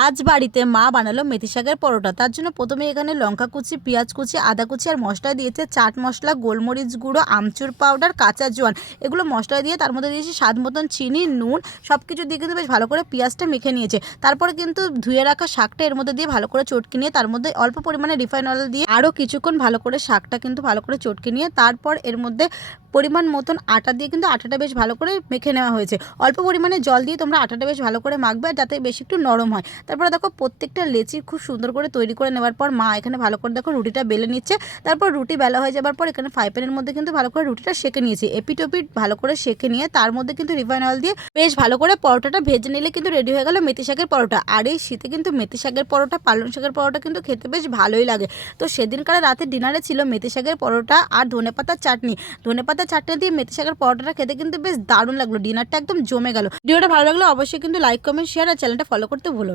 আজ বাড়িতে মা বানালো মেথি শাকের পরোটা। তার জন্য প্রথমে এখানে লঙ্কা কুচি, পেঁয়াজ কুচি, আদা কুচি আর মশলা দিয়েছে চাট মশলা, গোলমরিচ গুঁড়ো, আমচুর পাউডার, কাঁচা জোয়ান। এগুলো মশলা দিয়ে তার মধ্যে দিয়েছি স্বাদ মতন চিনি, নুন, সব কিছু দিয়ে কিন্তু বেশ ভালো করে পেঁয়াজটা মেখে নিয়েছে। তারপরে কিন্তু ধুয়ে রাখা শাকটা এর মধ্যে দিয়ে ভালো করে চটকে নিয়ে তার মধ্যে অল্প পরিমাণে রিফাইন অয়েল দিয়ে আরও কিছুক্ষণ ভালো করে শাকটা কিন্তু ভালো করে চটকে নিয়ে তারপর এর মধ্যে পরিমাণ মতন আটা দিয়ে কিন্তু আটাটা বেশ ভালো করে মেখে নেওয়া হয়েছে। অল্প পরিমাণে জল দিয়ে তোমরা আটাটা বেশ ভালো করে মাখবে যাতে বেশ একটু নরম হয়। তারপরে দেখো প্রত্যেকটা লেচি খুব সুন্দর করে তৈরি করে নেওয়ার পর মা এখানে ভালো করে দেখো রুটিটা বেলে নিচ্ছে। তারপর রুটি বেলা হয়ে যাবার পর এখানে ফ্রাই প্যানের মধ্যে কিন্তু ভালো করে রুটিটা সেঁকে নিয়েছি। এপিট ওপিট ভালো করে সেঁকে নিয়ে তার মধ্যে কিন্তু রিফাইন অয়েল দিয়ে বেশ ভালো করে পরোটাটা ভেজে নিলে কিন্তু রেডি হয়ে গেল মেথি শাকের পরোটা। আর এই শীতে কিন্তু মেথি শাকের পরোটা, পালং শাকের পরোটা কিন্তু খেতে বেশ ভালোই লাগে। তো সেদিনকার রাতে ডিনারে ছিল মেথি শাকের পরোটা আর ধনেপাতার চাটনি। ধনেপাতার চাটনি দিয়ে মেথি শাকের পরোটাটা খেতে কিন্তু বেশ দারুণ লাগলো। ডিনারটা একদম জমে গেল। ভিডিওটা ভালো লাগলে অবশ্যই কিন্তু লাইক, কমেন্ট, শেয়ার আর চ্যানেলটা ফলো করতে ভুলো না।